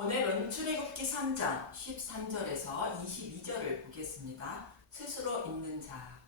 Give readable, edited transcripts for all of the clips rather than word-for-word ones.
오늘은 출애굽기 3장 13절에서 22절을 보겠습니다. 스스로 있는 자.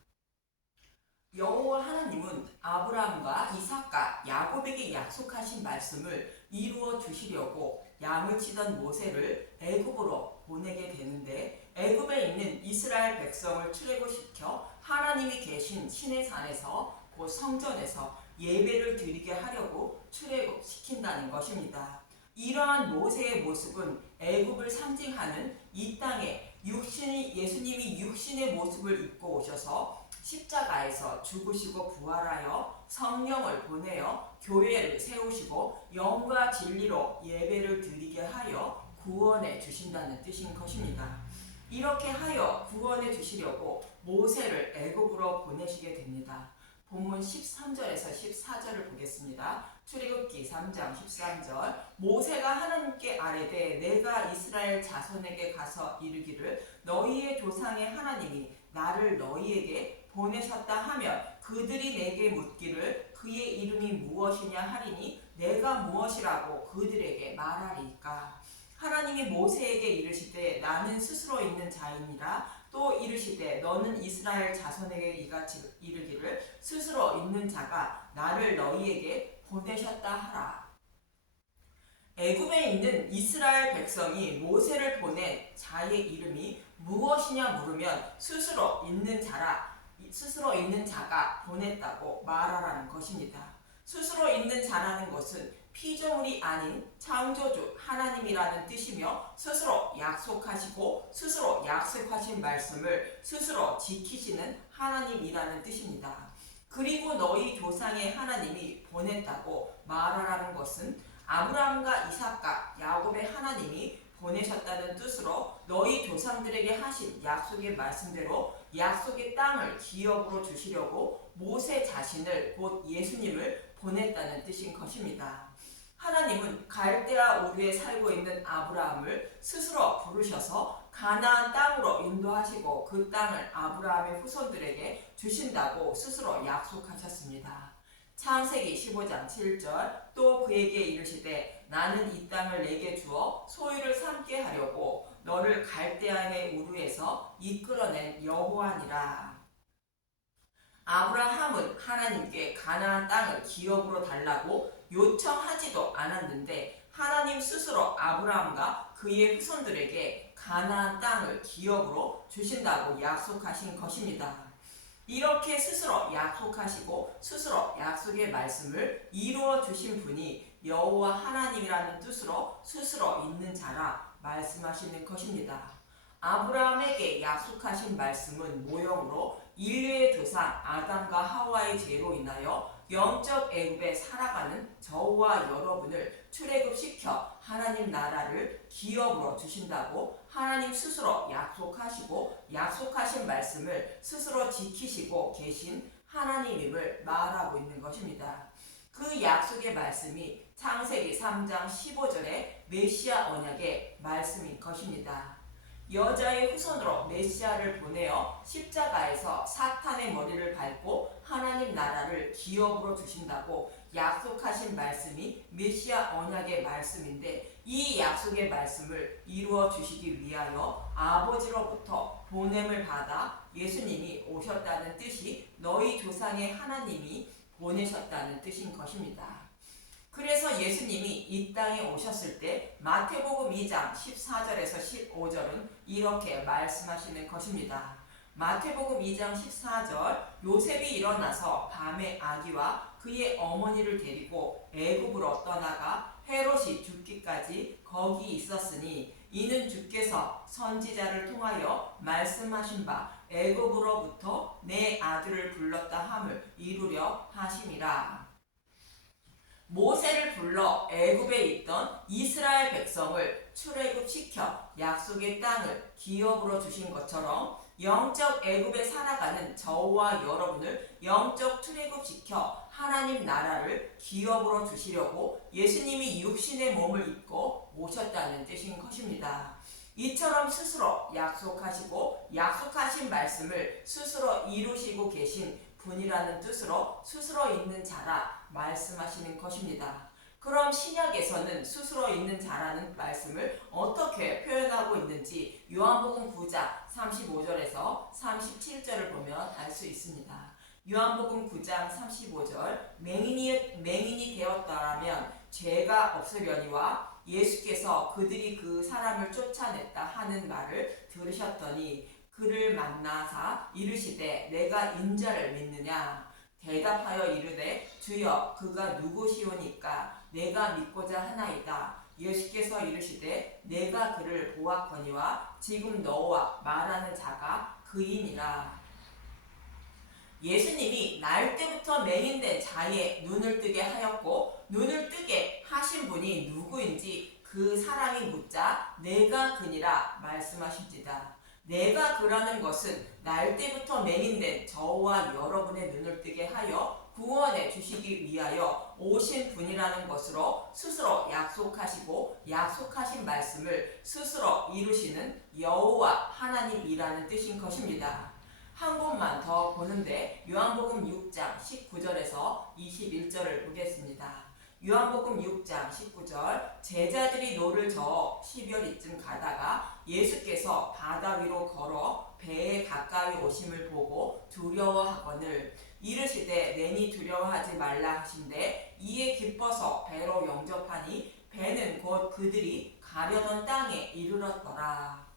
여호와 하나님은 아브라함과 이삭과 야곱에게 약속하신 말씀을 이루어 주시려고 양을 치던 모세를 애굽으로 보내게 되는데, 애굽에 있는 이스라엘 백성을 출애굽시켜 하나님이 계신 시내 산에서 곧 성전에서 예배를 드리게 하려고 출애굽시킨다는 것입니다. 이러한 모세의 모습은 애굽을 상징하는 이 땅에 예수님이 육신의 모습을 입고 오셔서 십자가에서 죽으시고 부활하여 성령을 보내어 교회를 세우시고 영과 진리로 예배를 드리게 하여 구원해 주신다는 뜻인 것입니다. 이렇게 하여 구원해 주시려고 모세를 애굽으로 보내시게 됩니다. 본문 13절에서 14절을 보겠습니다. 출애굽기 3장 13절. 모세가 하나님께 아뢰되 내가 이스라엘 자손에게 가서 이르기를 너희의 조상의 하나님이 나를 너희에게 보내셨다 하면 그들이 내게 묻기를 그의 이름이 무엇이냐 하리니 내가 무엇이라고 그들에게 말하리까. 하나님이 모세에게 이르시되 나는 스스로 있는 자이니라. 또 이르시되 너는 이스라엘 자손에게 이같이 이르기를 스스로 있는 자가 나를 너희에게 보내셨다 하라. 애굽에 있는 이스라엘 백성이 모세를 보낸 자의 이름이 무엇이냐 물으면 스스로 있는 자가 보냈다고 말하라는 것입니다. 스스로 있는 자라는 것은 피조물이 아닌 창조주 하나님이라는 뜻이며, 스스로 약속하시고 스스로 약속하신 말씀을 스스로 지키시는 하나님이라는 뜻입니다. 그리고 너희 조상의 하나님이 보냈다고 말하라는 것은 아브라함과 이삭과 야곱의 하나님이 보내셨다는 뜻으로 너희 조상들에게 하신 약속의 말씀대로 약속의 땅을 기업으로 주시려고 모세 자신을 곧 예수님을 보냈다는 뜻인 것입니다. 하나님은 갈대아 우르에 살고 있는 아브라함을 스스로 부르셔서 가나안 땅으로 인도하시고 그 땅을 아브라함의 후손들에게 주신다고 스스로 약속하셨습니다. 창세기 15장 7절. 또 그에게 이르시되 나는 이 땅을 내게 주어 소유를 삼게 하려고 너를 갈대아의 우르에서 이끌어낸 여호와니라. 아브라함은 하나님께 가나안 땅을 기업으로 달라고 요청하지도 않았는데 하나님 스스로 아브라함과 그의 후손들에게 가나안 땅을 기업으로 주신다고 약속하신 것입니다. 이렇게 스스로 약속하시고 스스로 약속의 말씀을 이루어 주신 분이 여호와 하나님이라는 뜻으로 스스로 있는 자라 말씀하시는 것입니다. 아브라함에게 약속하신 말씀은 모형으로 인류의 조상 아담과 하와의 죄로 인하여 영적 애굽에 살아가는 저와 여러분을 출애굽시켜 하나님 나라를 기업으로 주신다고 하나님 스스로 약속하시고 약속하신 말씀을 스스로 지키시고 계신 하나님임을 말하고 있는 것입니다. 그 약속의 말씀이 창세기 3장 15절의 메시아 언약의 말씀인 것입니다. 여자의 후손으로 메시아를 보내어 십자가에서 사탄의 머리를 밟고 하나님 나라를 기업으로 주신다고 약속하신 말씀이 메시아 언약의 말씀인데, 이 약속의 말씀을 이루어 주시기 위하여 아버지로부터 보냄을 받아 예수님이 오셨다는 뜻이 너희 조상의 하나님이 보내셨다는 뜻인 것입니다. 그래서 예수님이 이 땅에 오셨을 때 마태복음 2장 14절에서 15절은 이렇게 말씀하시는 것입니다. 마태복음 2장 14절. 요셉이 일어나서 밤에 아기와 그의 어머니를 데리고 애굽으로 떠나가 헤롯이 죽기까지 거기 있었으니 이는 주께서 선지자를 통하여 말씀하신 바 애굽으로부터 내 아들을 불렀다 함을 이루려 하심이라. 모세를 불러 애굽에 있던 이스라엘 백성을 출애굽시켜 약속의 땅을 기업으로 주신 것처럼 영적 애굽에 살아가는 저와 여러분을 영적 출애굽시켜 하나님 나라를 기업으로 주시려고 예수님이 육신의 몸을 입고 오셨다는 뜻인 것입니다. 이처럼 스스로 약속하시고 약속하신 말씀을 스스로 이루시고 계신 분이라는 뜻으로 스스로 있는 자라 말씀하시는 것입니다. 그럼 신약에서는 스스로 있는 자라는 말씀을 어떻게 표현하고 있는지 요한복음 9장 35절에서 37절을 보면 알 수 있습니다. 요한복음 9장 35절 맹인이 되었더라면 죄가 없으려니와 예수께서 그들이 그 사람을 쫓아냈다 하는 말을 들으셨더니 그를 만나사 이르시되 내가 인자를 믿느냐 대답하여 이르되 주여 그가 누구시오니까 내가 믿고자 하나이다. 예수께서 이르시되 내가 그를 보았거니와 지금 너와 말하는 자가 그이니라. 예수님이 날 때부터 맹인된 자의 눈을 뜨게 하였고 눈을 뜨게 하신 분이 누구인지 그 사람이 묻자 내가 그니라 말씀하십니다. 내가 그라는 것은 날 때부터 맹인된 저와 여러분의 눈을 뜨게 하여 구원해 주시기 위하여 오신 분이라는 것으로 스스로 약속하시고 약속하신 말씀을 스스로 이루시는 여호와 하나님이라는 뜻인 것입니다. 한 곳만 더 보는데 요한복음 6장 19절에서 21절을 보겠습니다. 요한복음 6장 19절 제자들이 노를 저어 10여리쯤 가다가 예수께서 바다 위로 걸어 배에 가까이 오심을 보고 두려워하거늘 이르시되 내니 두려워하지 말라 하신대 이에 기뻐서 배로 영접하니 배는 곧 그들이 가려던 땅에 이르렀더라.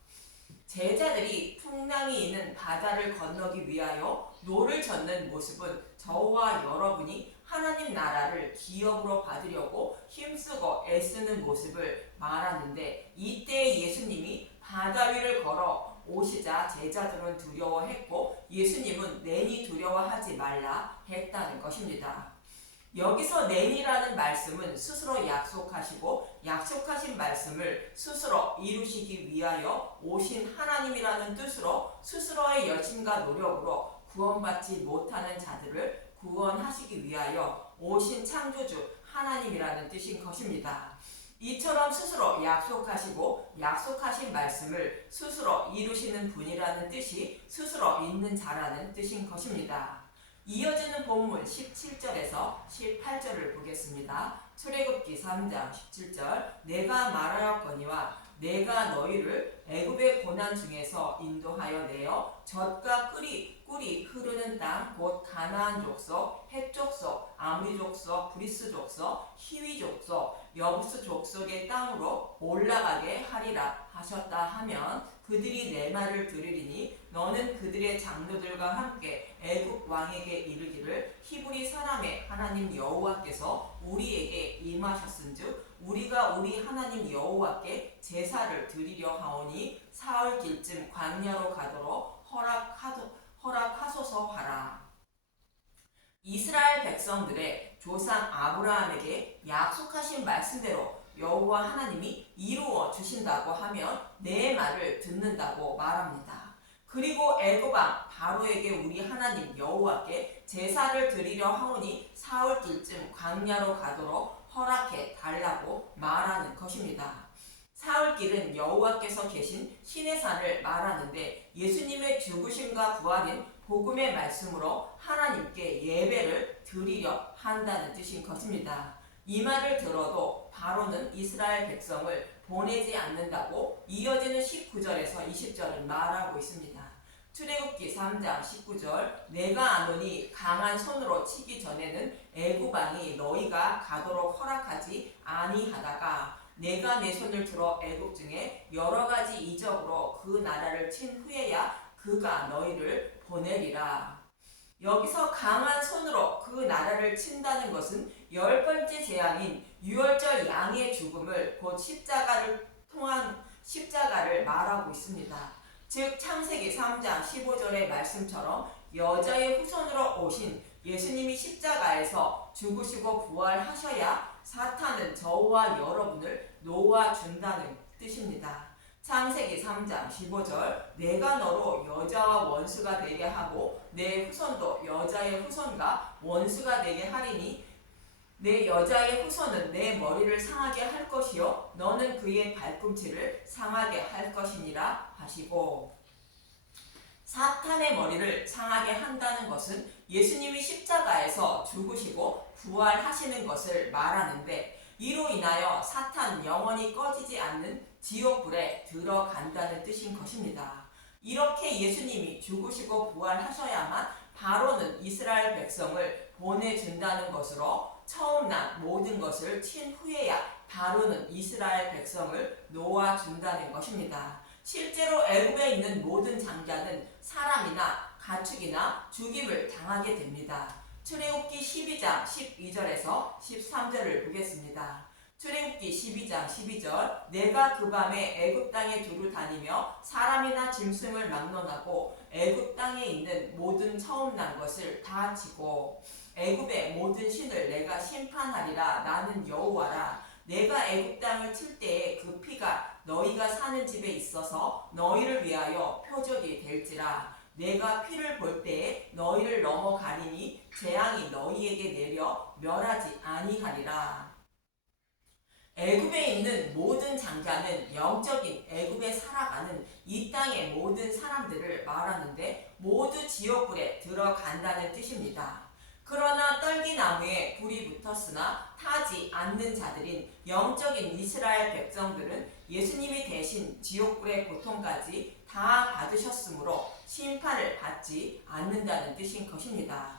제자들이 풍랑이 있는 바다를 건너기 위하여 노를 젓는 모습은 저와 여러분이 하나님 나라를 기업으로 받으려고 힘쓰고 애쓰는 모습을 말하는데 이때 예수님이 바다 위를 걸어 오시자 제자들은 두려워했고 예수님은 내니 두려워하지 말라 했다는 것입니다. 여기서 내니라는 말씀은 스스로 약속하시고 약속하신 말씀을 스스로 이루시기 위하여 오신 하나님이라는 뜻으로 스스로의 열심과 노력으로 구원받지 못하는 자들을 구원하시기 위하여 오신 창조주 하나님이라는 뜻인 것입니다. 이처럼 스스로 약속하시고 약속하신 말씀을 스스로 이루시는 분이라는 뜻이 스스로 있는 자라는 뜻인 것입니다. 이어지는 본문 17절에서 18절을 보겠습니다. 출애굽기 3장 17절 내가 말하였거니와 내가 너희를 애굽의 고난 중에서 인도하여 내어 젖과 꿀이 흐르는 땅 곧 가나안 족속, 헷 족속, 아므리 족속, 브리스 족속, 히위 족속, 여부스 족속의 땅으로 올라가게 하리라 하셨다 하면 그들이 내 말을 들으리니 너는 그들의 장로들과 함께 애굽 왕에게 이르기를 히브리 사람의 하나님 여호와께서 우리에게 임하셨은즉 우리가 우리 하나님 여호와께 제사를 드리려 하오니 사흘 길쯤 광야로 가도록 허락하소서 하라. 이스라엘 백성들의 조상 아브라함에게 약속하신 말씀대로 여호와 하나님이 이루어 주신다고 하면 내 말을 듣는다고 말합니다. 그리고 애굽 왕 바로에게 우리 하나님 여호와께 제사를 드리려 하오니 사흘길쯤 광야로 가도록 허락해 달라고 말하는 것입니다. 사흘길은 여호와께서 계신 신의 산을 말하는데 예수님의 죽으심과 부활인 복음의 말씀으로 하나님께 예배를 드리려 한다는 뜻인 것입니다. 이 말을 들어도 바로는 이스라엘 백성을 보내지 않는다고 이어지는 19절에서 20절은 말하고 있습니다. 출애굽기 3장 19절 내가 아노니 강한 손으로 치기 전에는 애굽 왕이 너희가 가도록 허락하지 아니하다가 내가 내 손을 들어 애굽 중에 여러 가지 이적으로 그 나라를 친 후에야 그가 너희를 보내리라. 여기서 강한 손으로 그 나라를 친다는 것은 10번째 재앙인 유월절 양의 죽음을 곧 십자가를 통한 십자가를 말하고 있습니다. 즉 창세기 3장 15절의 말씀처럼 여자의 후손으로 오신 예수님이 십자가에서 죽으시고 부활하셔야 사탄은 저와 여러분을 놓아준다는 뜻입니다. 창세기 3장 15절 내가 너로 여자와 원수가 되게 하고 내 후손도 여자의 후손과 원수가 되게 하리니 내 여자의 후손은 내 머리를 상하게 할 것이요 너는 그의 발꿈치를 상하게 할 것이니라 하시고 사탄의 머리를 상하게 한다는 것은 예수님이 십자가에서 죽으시고 부활하시는 것을 말하는데 이로 인하여 사탄 영원히 꺼지지 않는 지옥불에 들어간다는 뜻인 것입니다. 이렇게 예수님이 죽으시고 부활하셔야만 바로는 이스라엘 백성을 보내준다는 것으로 처음 난 모든 것을 친 후에야 바로는 이스라엘 백성을 놓아준다는 것입니다. 실제로 애굽에 있는 모든 장자는 사람이나 가축이나 죽임을 당하게 됩니다. 출애굽기 12장 12절에서 13절을 보겠습니다. 출애굽기 12장 12절 내가 그 밤에 애굽 땅에 두루 다니며 사람이나 짐승을 막론하고 애굽 땅에 있는 모든 처음 난 것을 다 치고 애굽의 모든 신을 내가 심판하리라. 나는 여호와라. 내가 애굽 땅을 칠 때에 그 피가 너희가 사는 집에 있어서 너희를 위하여 표적이 될지라. 내가 피를 볼 때에 너희를 넘어가리니 재앙이 너희에게 내려 멸하지 아니하리라. 애굽에 있는 모든 장자는 영적인 애굽에 살아가는 이 땅의 모든 사람들을 말하는데 모두 지옥불에 들어간다는 뜻입니다. 그러나 떨기나무에 불이 붙었으나 타지 않는 자들인 영적인 이스라엘 백성들은 예수님이 대신 지옥불의 고통까지 다 받으셨으므로 심판을 받지 않는다는 뜻인 것입니다.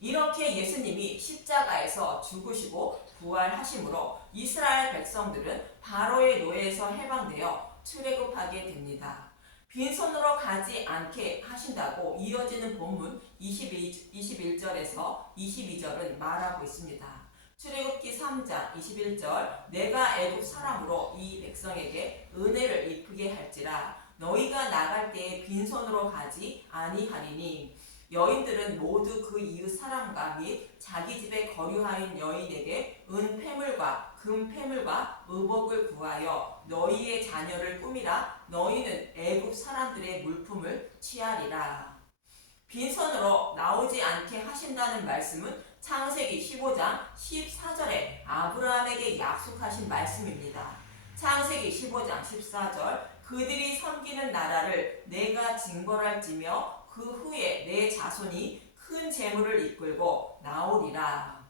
이렇게 예수님이 십자가에서 죽으시고 부활하심으로 이스라엘 백성들은 바로의 노예에서 해방되어 출애굽하게 됩니다. 빈손으로 가지 않게 하신다고 이어지는 본문 21절에서 22절은 말하고 있습니다. 출애굽기 3장 21절 내가 애굽 사람으로 이 백성에게 은혜를 입히게 할지라 너희가 나갈 때에 빈손으로 가지 아니하리니 여인들은 모두 그 이웃 사람과 및 자기 집에 거류하인 여인에게 은 패물과 금 패물과 의복을 구하여 너희의 자녀를 꾸미라. 너희는 애굽 사람들의 물품을 취하리라. 빈손으로 나오지 않게 하신다는 말씀은 창세기 15장 14절에 아브라함에게 약속하신 말씀입니다. 창세기 15장 14절 그들이 섬기는 나라를 내가 징벌할지며 그 후에 내 자손이 큰 재물을 이끌고 나오리라.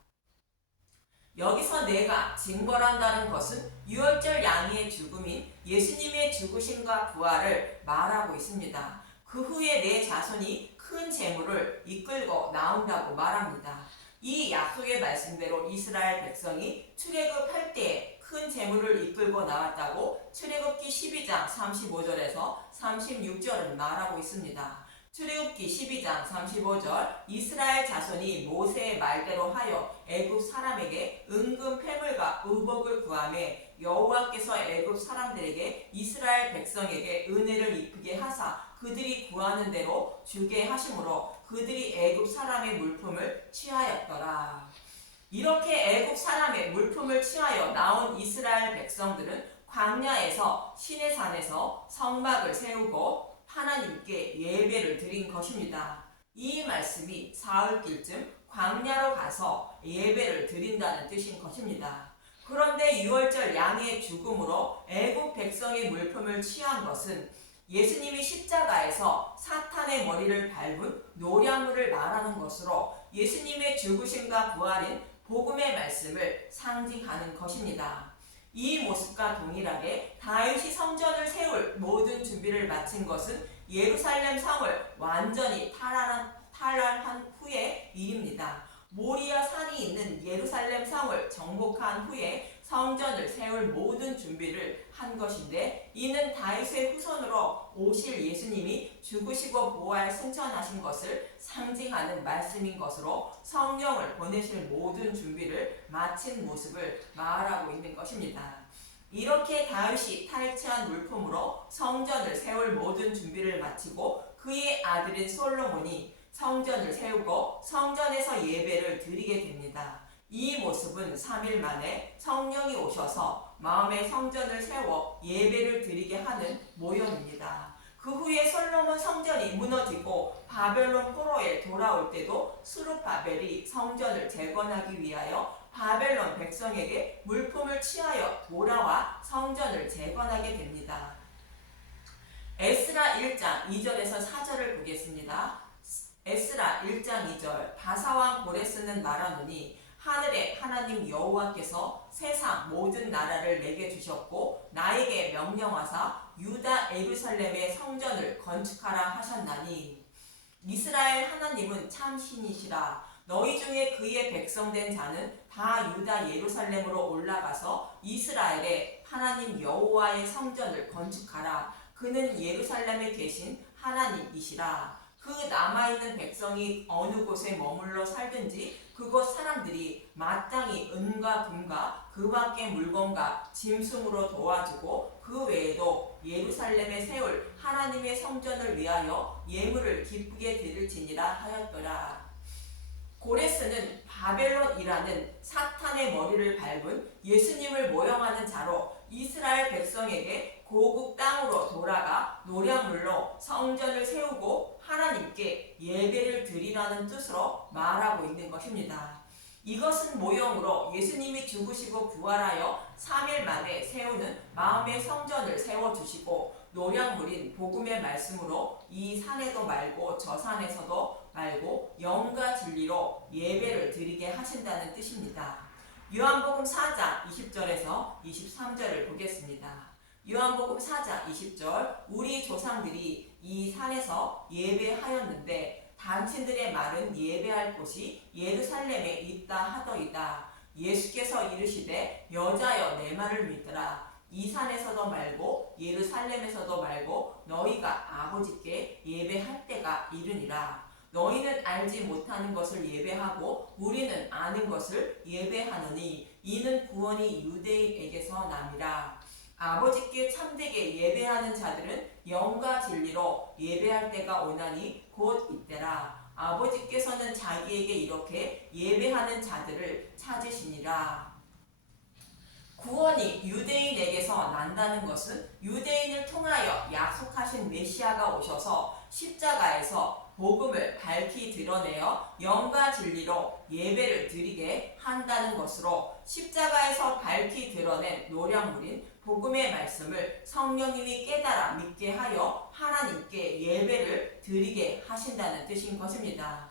여기서 내가 징벌한다는 것은 유월절 양의 죽음인 예수님의 죽으심과 부활을 말하고 있습니다. 그 후에 내 자손이 큰 재물을 이끌고 나온다고 말합니다. 이 약속의 말씀대로 이스라엘 백성이 출애굽할 때에 큰 재물을 이끌고 나왔다고 출애굽기 12장 35절에서 36절은 말하고 있습니다. 출애굽기 12장 35절 이스라엘 자손이 모세의 말대로 하여 애굽 사람에게 은금 패물과 의복을 구하매 여호와께서 애굽 사람들에게 이스라엘 백성에게 은혜를 입히게 하사 그들이 구하는 대로 주게 하심으로 그들이 애굽 사람의 물품을 취하였더라. 이렇게 애굽 사람의 물품을 취하여 나온 이스라엘 백성들은 광야에서 시내산에서 성막을 세우고 하나님께 예배를 드린 것입니다. 이 말씀이 사흘길쯤 광야로 가서 예배를 드린다는 뜻인 것입니다. 그런데 유월절 양의 죽음으로 애굽 백성의 물품을 취한 것은 예수님이 십자가에서 사탄의 머리를 밟은 노량물을 말하는 것으로 예수님의 죽으심과 부활인 복음의 말씀을 상징하는 것입니다. 이 모습과 동일하게 다윗이 성전을 세울 모든 준비를 마친 것은 예루살렘 성을 완전히 탈환한 후의 일입니다. 모리아 산이 있는 예루살렘 성을 정복한 후에 성전을 세울 모든 준비를 한 것인데 이는 다윗의 후손으로 오실 예수님이 죽으시고 부활 승천하신 것을 상징하는 말씀인 것으로 성령을 보내실 모든 준비를 마친 모습을 말하고 있는 것입니다. 이렇게 다윗이 탈취한 물품으로 성전을 세울 모든 준비를 마치고 그의 아들인 솔로몬이 성전을 세우고 성전에서 예배를 드리게 됩니다. 이 모습은 3일 만에 성령이 오셔서 마음의 성전을 세워 예배를 드리게 하는 모형입니다. 그 후에 솔로몬 성전이 무너지고 바벨론 포로에 돌아올 때도 스룹바벨이 성전을 재건하기 위하여 바벨론 백성에게 물품을 취하여 돌아와 성전을 재건하게 됩니다. 에스라 1장 2절에서 4절을 보겠습니다. 에스라 1장 2절 바사왕 고레스는 말하노니 하늘의 하나님 여호와께서 세상 모든 나라를 내게 주셨고 나에게 명령하사 유다 예루살렘의 성전을 건축하라 하셨나니 이스라엘 하나님은 참 신이시라. 너희 중에 그의 백성된 자는 다 유다 예루살렘으로 올라가서 이스라엘의 하나님 여호와의 성전을 건축하라. 그는 예루살렘에 계신 하나님이시라. 그 남아있는 백성이 어느 곳에 머물러 살든지 그곳 사람들이 마땅히 은과 금과 그 밖의 물건과 짐승으로 도와주고 그 외에도 예루살렘에 세울 하나님의 성전을 위하여 예물을 기쁘게 드릴지니라 하였더라. 고레스는 바벨론이라는 사탄의 머리를 밟은 예수님을 모형하는 자로 이스라엘 백성에게 고국 땅으로 돌아가 노량물로 성전을 세우고 하나님께 예배를 드리라는 뜻으로 말하고 있는 것입니다. 이것은 모형으로 예수님이 죽으시고 부활하여 3일 만에 세우는 마음의 성전을 세워주시고 노량물인 복음의 말씀으로 이 산에도 말고 저 산에서도 말고 영과 진리로 예배를 드리게 하신다는 뜻입니다. 요한복음 4장 20절에서 23절을 보겠습니다. 요한복음 4장 20절 우리 조상들이 이 산에서 예배하였는데 당신들의 말은 예배할 곳이 예루살렘에 있다 하더이다. 예수께서 이르시되 여자여 내 말을 믿으라. 이 산에서도 말고 예루살렘에서도 말고 너희가 아버지께 예배할 때가 이르니라. 너희는 알지 못하는 것을 예배하고 우리는 아는 것을 예배하노니 이는 구원이 유대인에게서 남이라. 아버지께 참되게 예배하는 자들은 영과 진리로 예배할 때가 오나니 곧 이때라. 아버지께서는 자기에게 이렇게 예배하는 자들을 찾으시니라. 구원이 유대인에게서 난다는 것은 유대인을 통하여 약속하신 메시아가 오셔서 십자가에서 복음을 밝히 드러내어 영과 진리로 예배를 드리게 한다는 것으로 십자가에서 밝히 드러낸 노량물인 복음의 말씀을 성령님이 깨달아 믿게 하여 하나님께 예배를 드리게 하신다는 뜻인 것입니다.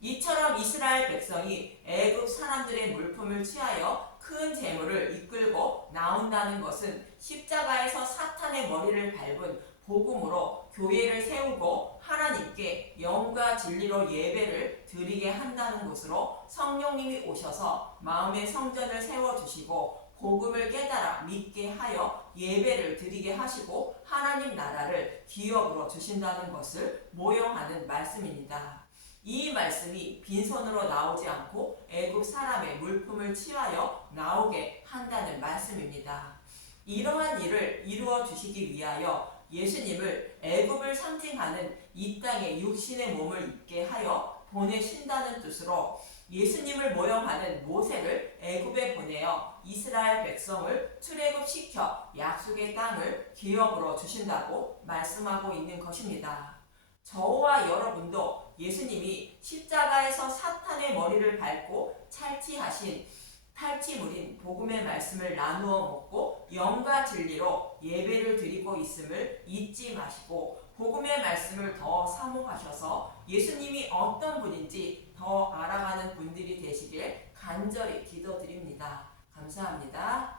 이처럼 이스라엘 백성이 애굽 사람들의 물품을 취하여 큰 재물을 이끌고 나온다는 것은 십자가에서 사탄의 머리를 밟은 복음으로 교회를 세우고 하나님께 영과 진리로 예배를 드리게 한다는 것으로 성령님이 오셔서 마음의 성전을 세워주시고 복음을 깨달아 믿게 하여 예배를 드리게 하시고 하나님 나라를 기업으로 주신다는 것을 모형하는 말씀입니다. 이 말씀이 빈손으로 나오지 않고 애굽 사람의 물품을 취하여 나오게 한다는 말씀입니다. 이러한 일을 이루어 주시기 위하여 예수님을 애굽을 상징하는 이 땅에 육신의 몸을 입게 하여 보내신다는 뜻으로 예수님을 모형하는 모세를 애굽에 보내어 이스라엘 백성을 출애굽시켜 약속의 땅을 기업으로 주신다고 말씀하고 있는 것입니다. 저와 여러분도 예수님이 십자가에서 사탄의 머리를 밟고 찰지하신 탈취물인 복음의 말씀을 나누어 먹고 영과 진리로 예배를 드리고 있음을 잊지 마시고 복음의 말씀을 더 사모하셔서 예수님이 어떤 분인지 더 알아가는 분들이 되시길 간절히 기도드립니다. 감사합니다.